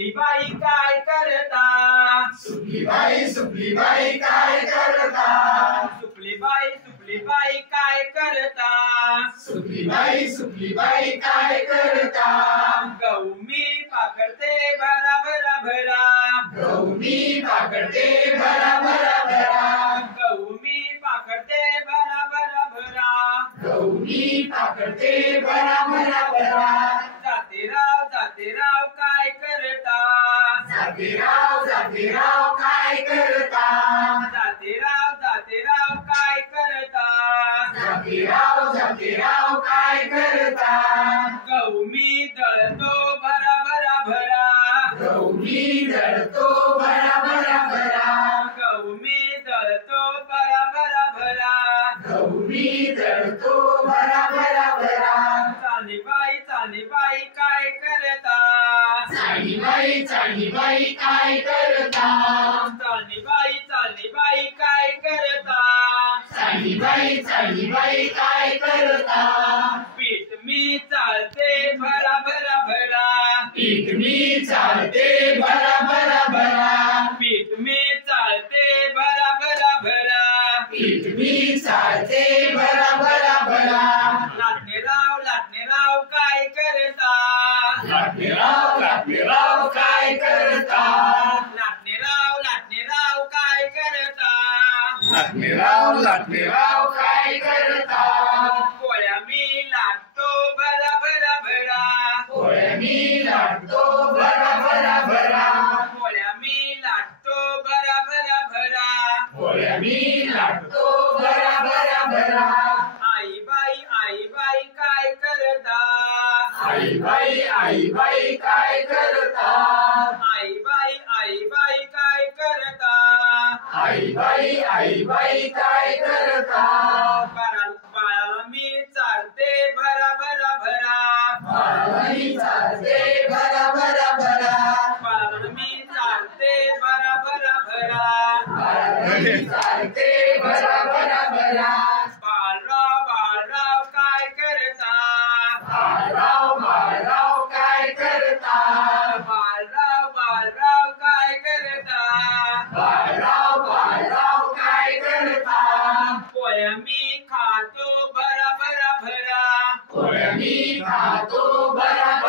सुपलीबाई काय करता? सुपलीबाई काय करता? सुपलीबाई काय करता? सुपलीबाई काय करता? गहू मी पाकडते भरा भरा भरा. गहू मी पाकडते भरा भरा भरा. गहू मी पाकडते भरा भरा भरा. गहू मी पाकडते भरा भरा भरा. जातेराव काय करता? जातेराव काय करता? जातेराव काय करता? जातेराव काय करता? गहू मी दळतो भरा भरा भरा. गहू मी दळतो भरा भरा भरा. गहू मी दळतो भरा भरा भरा. गहू मी दळतो भरा भरा भरा. चालीबाई काय करता? चालीबाई काय करता? चालीबाई काय करता? चालीबाई काय करता? पीठ मी चालते भरा भरा भरा. पीठ मी चालते भरा भरा भरा. पीठ मी चालते भरा भरा भरा. पीठ मी चालते भरा भरा भरा. लाटणेराव काय करता? लाटणेराव काय करता? लाटणेराव काय करता? लाटणेराव काय करता? पोळ्या मी लाटतो भरा भरा भरा. पोळ्या मी लाटतो भरा भरा भरा. पोळ्या मी लाटतो भरा भरा भरा. पोळ्या मी लाटतो भरा भरा भरा. आईबाई काय करता? आईबाई काय करता? आईबाई काय करता? आईबाई काय करता? बाळाला मी चालते भरा भरा भरा. बाळाला चालते भरा भरा भरा. बाळाला मी चालते भरा भरा भरा. बाळाला चालते भरा भरा भरा. बाळराव काय करता? बाळराव काय करता? बाळराव काय करता? बाळराव काय करता? पोळ्या मी खातो भरा भरा भरा. पोळ्या मी खातो भरा